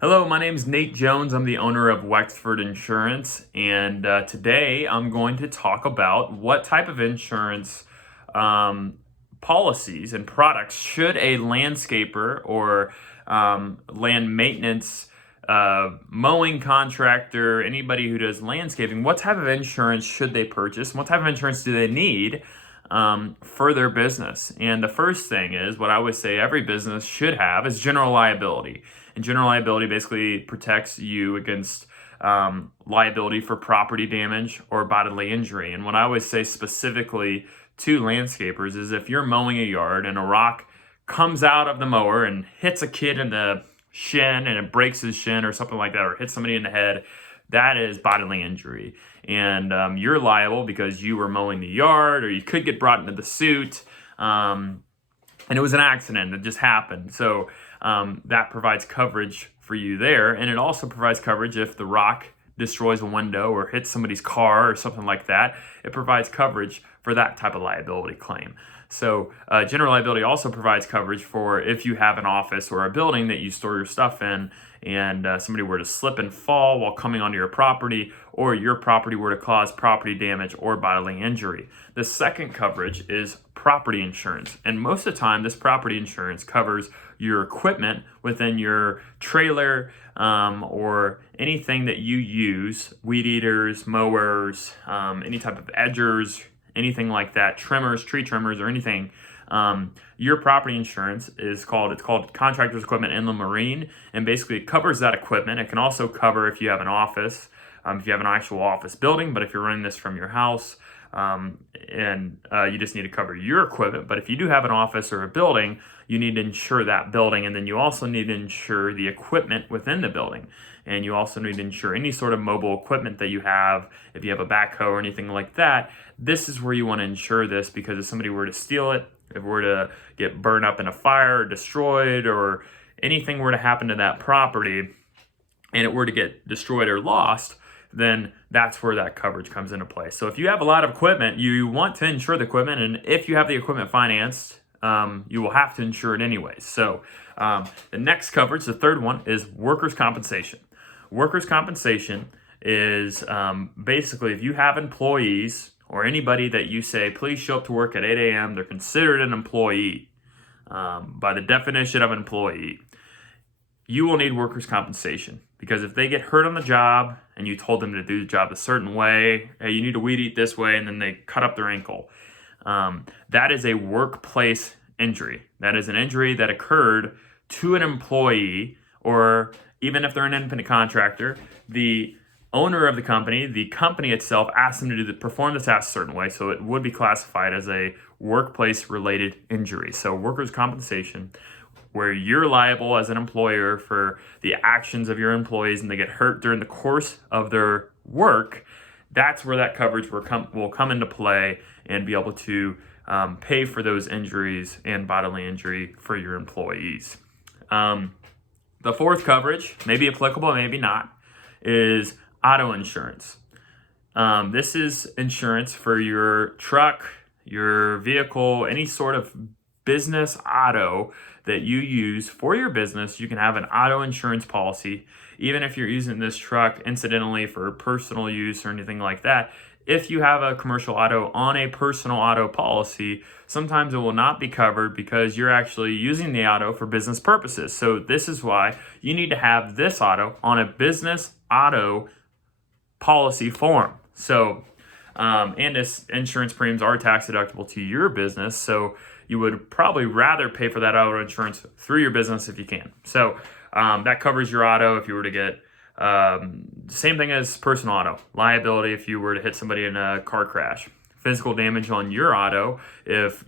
Hello, my name is Nate Jones. I'm the owner of Wexford Insurance, and today I'm going to talk about what type of insurance policies and products should a landscaper or land maintenance mowing contractor, anybody who does landscaping, what type of insurance should they purchase? And what type of insurance do they need for their business? And the first thing is what I would say every business should have is general liability. And general liability basically protects you against liability for property damage or bodily injury. And what I always say specifically to landscapers is if you're mowing a yard and a rock comes out of the mower and hits a kid in the shin and it breaks his shin or something like that, or hits somebody in the head, that is bodily injury. And you're liable because you were mowing the yard, or you could get brought into the suit. And it was an accident. It just happened. So that provides coverage for you there. And it also provides coverage if the rock destroys a window or hits somebody's car or something like that. It provides coverage for that type of liability claim. So general liability also provides coverage for if you have an office or a building that you store your stuff in, and somebody were to slip and fall while coming onto your property, or your property were to cause property damage or bodily injury. The second coverage is property insurance. And most of the time, this property insurance covers your equipment within your trailer or anything that you use, weed eaters, mowers, any type of edgers, anything like that, trimmers, tree trimmers, or anything. Your property insurance it's called contractor's equipment inland marine, and basically it covers that equipment. It can also cover if you have an office, if you have an actual office building, but if you're running this from your house, you just need to cover your equipment. But if you do have an office or a building, you need to insure that building, and then you also need to insure the equipment within the building. And you also need to insure any sort of mobile equipment that you have. If you have a backhoe or anything like that, this is where you want to insure this, because if somebody were to steal it, if it were to get burned up in a fire or destroyed, or anything were to happen to that property and it were to get destroyed or lost, then that's where that coverage comes into play. So if you have a lot of equipment, you want to insure the equipment, and if you have the equipment financed, you will have to insure it anyways. So the next coverage, the third one, is workers' compensation. Workers' compensation is basically if you have employees or anybody that you say, please show up to work at 8 a.m., they're considered an employee by the definition of an employee. You will need workers' compensation, because if they get hurt on the job and you told them to do the job a certain way, hey, you need to weed eat this way, and then they cut up their ankle, that is a workplace injury. That is an injury that occurred to an employee, or even if they're an independent contractor, the owner of the company itself asked them to perform the task a certain way, so it would be classified as a workplace-related injury. So workers' compensation, where you're liable as an employer for the actions of your employees and they get hurt during the course of their work, that's where that coverage will come into play and be able to pay for those injuries and bodily injury for your employees. The fourth coverage, maybe applicable, maybe not, is auto insurance. This is insurance for your truck, your vehicle, any sort of business auto that you use for your business. You can have an auto insurance policy, even if you're using this truck incidentally for personal use or anything like that. If you have a commercial auto on a personal auto policy, sometimes it will not be covered because you're actually using the auto for business purposes. So this is why you need to have this auto on a business auto policy form. So, and this insurance premiums are tax deductible to your business, so you would probably rather pay for that auto insurance through your business if you can. So that covers your auto if you were to get same thing as personal auto liability if you were to hit somebody in a car crash. Physical damage on your auto if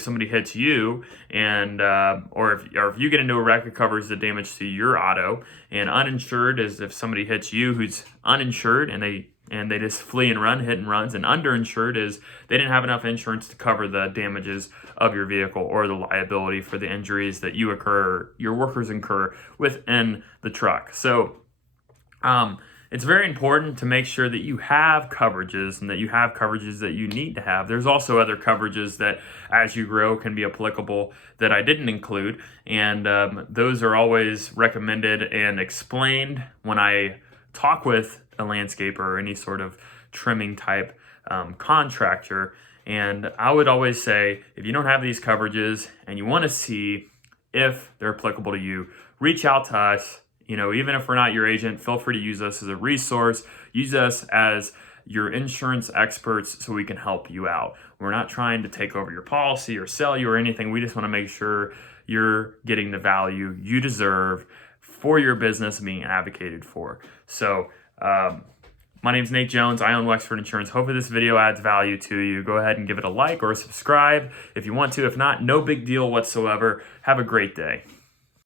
somebody hits you, and or if you get into a wreck, it covers the damage to your auto. And uninsured is if somebody hits you who's uninsured and they just flee and run, hit and runs. And underinsured is they didn't have enough insurance to cover the damages of your vehicle or the liability for the injuries that your workers incur within the truck. So it's very important to make sure that you have coverages and that you have coverages that you need to have. There's also other coverages that, as you grow, can be applicable that I didn't include, and those are always recommended and explained when I talk with a landscaper or any sort of trimming type contractor. And I would always say, if you don't have these coverages and you want to see if they're applicable to you, reach out to us. Even if we're not your agent, feel free to use us as a resource. Use us as your insurance experts so we can help you out. We're not trying to take over your policy or sell you or anything. We just want to make sure you're getting the value you deserve for your business being advocated for. So, my name's Nate Jones. I own Wexford Insurance. Hopefully this video adds value to you. Go ahead and give it a like or a subscribe if you want to. If not, no big deal whatsoever. Have a great day.